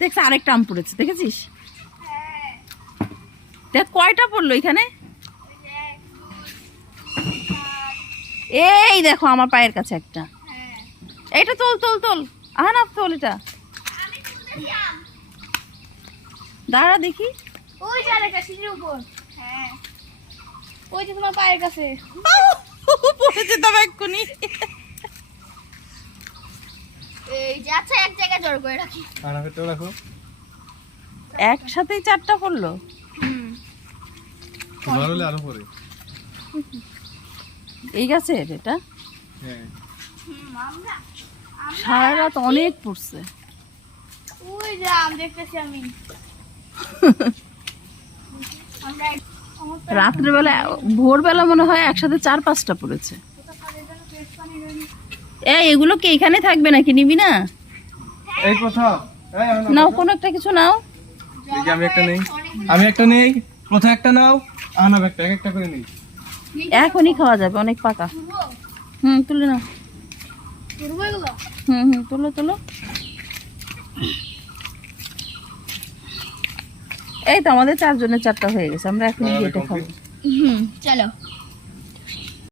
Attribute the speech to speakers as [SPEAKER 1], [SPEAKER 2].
[SPEAKER 1] দেখছ আরেকটা আম পড়েছে দেখেছিস? দেখ কয়টা পড়ল এখানে? এই দেখো আমার পায়ের কাছে একটা। এইটা তোল তোল তোল। আহ না তোল এটা। দাঁড়া দেখি।
[SPEAKER 2] ওই যে আরেকটা সিঁড়ির উপর। হ্যাঁ। ওই যে তোমার পায়ের কাছে।
[SPEAKER 1] এক্ষুনি।
[SPEAKER 2] এই যে আচ্ছা এক জড় করে রাখি।
[SPEAKER 3] আনাফেরটাও রাখো।
[SPEAKER 1] একসাথেই চারটা পড়ল?
[SPEAKER 3] তোমার হলে আরও পরে
[SPEAKER 1] এই গাছের এটা?
[SPEAKER 3] হ্যাঁ।
[SPEAKER 1] সারা রাত অনেক পড়ছে।
[SPEAKER 2] ওই যে আম দেখতেছি আমি।
[SPEAKER 1] রাত্রেবেলা ভোরবেলা মনে হয় একসাথে চার পাঁচটা পড়েছে। এগুলো কি এখানে থাকবে নাকি নিবি না?
[SPEAKER 3] এই কোথাও
[SPEAKER 1] নাও। কোনো একটা কিছু নাও।
[SPEAKER 3] দেখি আমি একটা নেই। আমি একটা নেই। একটা নাও। আনাব একটা এক একটা করে নেই।
[SPEAKER 1] এখনই খাওয়া যাবে অনেক পাকা। হুম তুলে নাও? হুম হুম তোলো তোলো। এই তো আমাদের চারজনের চারটা হয়ে গেছে আমরা এখন খাব।
[SPEAKER 2] হুম। চলো।